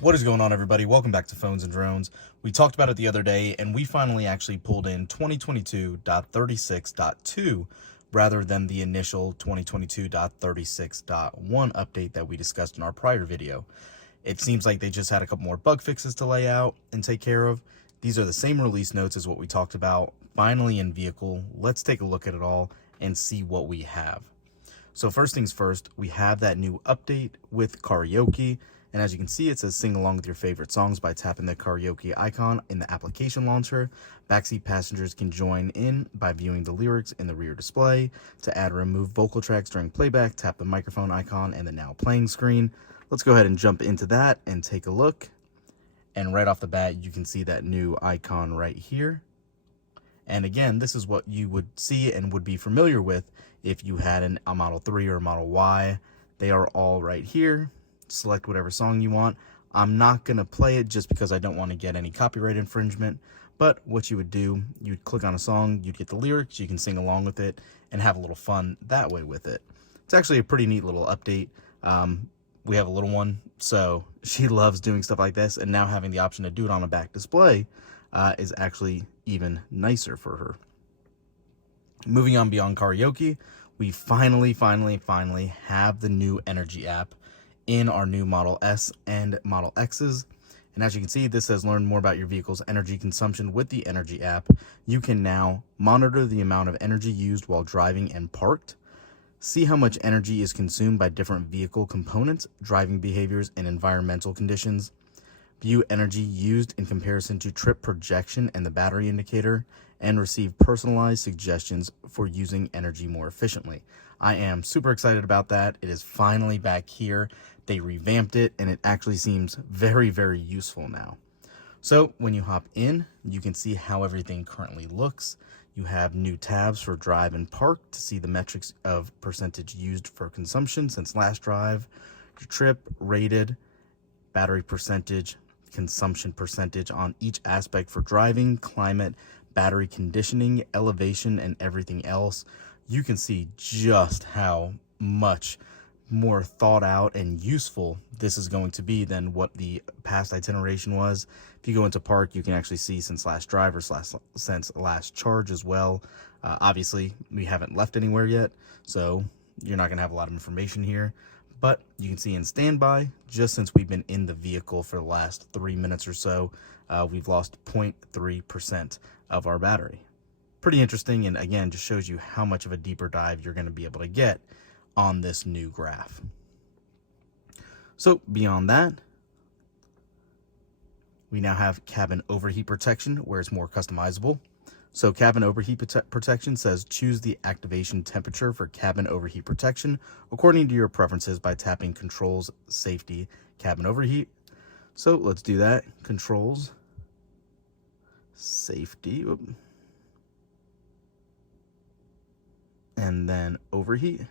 What is going on, everybody? Welcome back to Phones and Drones. We talked about it the other day, and we finally actually pulled in 2022.36.2 rather than the initial 2022.36.1 update that we discussed in our prior video. It seems like they just had a couple more bug fixes to lay out and take care of. These are the same release notes as what we talked about, finally in vehicle. Let's take a look at it all and see what we have. So first things first, we have that new update with Karaoke. And as you can see, it says sing along with your favorite songs by tapping the karaoke icon in the application launcher. Backseat passengers can join in by viewing the lyrics in the rear display. To add or remove vocal tracks during playback, tap the microphone icon and the now playing screen. Let's go ahead and jump into that and take a look. And right off the bat, you can see that new icon right here. And again, this is what you would see and would be familiar with if you had a Model 3 or a Model Y. They are all right here. Select whatever song you want. I'm not going to play it just because I don't want to get any copyright infringement. But what you would do, you'd click on a song, you'd get the lyrics, you can sing along with it, and have a little fun that way with it. It's actually a pretty neat little update. We have a little one, so she loves doing stuff like this, and now having the option to do it on a back display is actually even nicer for her. Moving on beyond karaoke, we finally have the new Energy app in our new Model S and Model X's. And as you can see, this says learn more about your vehicle's energy consumption with the Energy app. You can now monitor the amount of energy used while driving and parked, see how much energy is consumed by different vehicle components, driving behaviors, and environmental conditions, view energy used in comparison to trip projection and the battery indicator, and receive personalized suggestions for using energy more efficiently. I am super excited about that. It is finally back here. They revamped it, and it actually seems very, very useful now. So when you hop in, you can see how everything currently looks. You have new tabs for drive and park to see the metrics of percentage used for consumption since last drive, your trip, rated, battery percentage, consumption percentage on each aspect for driving, climate, battery conditioning, elevation, and everything else. You can see just how much more thought out and useful this is going to be than what the past itineration was. If you go into park, you can actually see since last drive or since last charge as well. Obviously, we haven't left anywhere yet, so you're not going to have a lot of information here. But you can see in standby, just since we've been in the vehicle for the last 3 minutes or so, we've lost 0.3% of our battery. Pretty interesting, and again, just shows you how much of a deeper dive you're going to be able to get on this new graph. So beyond that, we now have cabin overheat protection where it's more customizable. So cabin overheat protection says choose the activation temperature for cabin overheat protection according to your preferences by tapping controls, safety, cabin overheat. So let's do that. Controls, safety, and then overheat.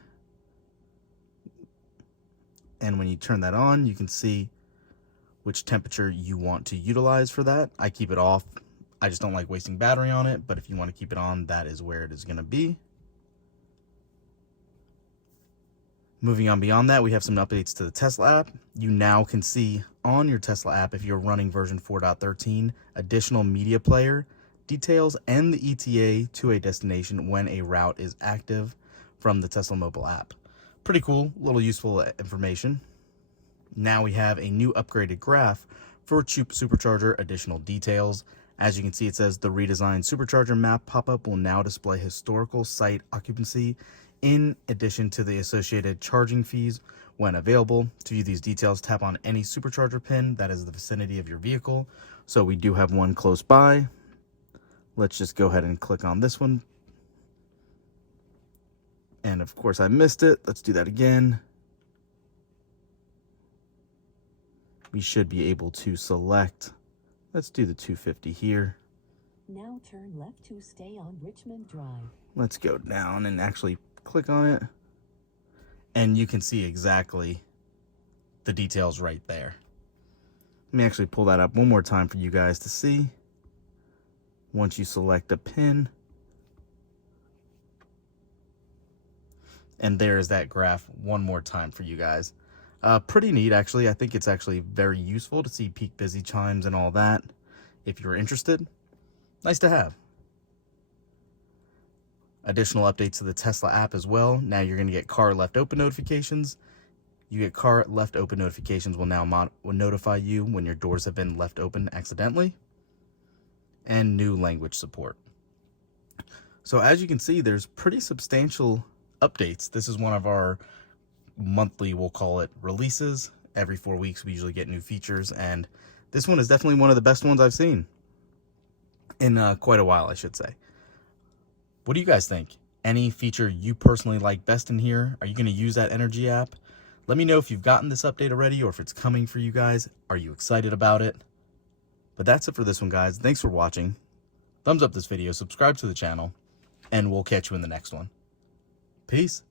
And when you turn that on, you can see which temperature you want to utilize for that. I keep it off. I just don't like wasting battery on it, but if you want to keep it on, that is where it is going to be. Moving on beyond that, we have some updates to the Tesla app. You now can see on your Tesla app, if you're running version 4.13, additional media player details and the ETA to a destination when a route is active from the Tesla mobile app. Pretty cool, little useful information. Now we have a new upgraded graph for supercharger additional details. As you can see, it says the redesigned supercharger map pop-up will now display historical site occupancy in addition to the associated charging fees when available. To view these details, tap on any supercharger pin that is the vicinity of your vehicle. So we do have one close by. Let's just go ahead and click on this one. And of course I missed it. Let's do that again. We should be able to select, let's do the 250 here. Now turn left to stay on Richmond Drive. Let's go down and actually click on it. And you can see exactly the details right there. Let me actually pull that up one more time for you guys to see. Once you select a pin, and there's that graph one more time for you guys. Pretty neat, actually. I think it's actually very useful to see peak busy chimes and all that. If you're interested, nice to have. Additional updates to the Tesla app as well. Now you're going to get car left open notifications. You get car left open notifications will now notify you when your doors have been left open accidentally. And new language support. So as you can see, there's pretty substantial updates. This is one of our monthly, we'll call it, releases. Every 4 weeks we usually get new features, and this one is definitely one of the best ones I've seen in quite a while, I should say. What do you guys think? Any feature you personally like best in here? Are you going to use that energy app? Let me know if you've gotten this update already or if it's coming for you guys. Are you excited about it? But that's it for this one, guys. Thanks for watching. Thumbs up this video, subscribe to the channel, and we'll catch you in the next one. Peace.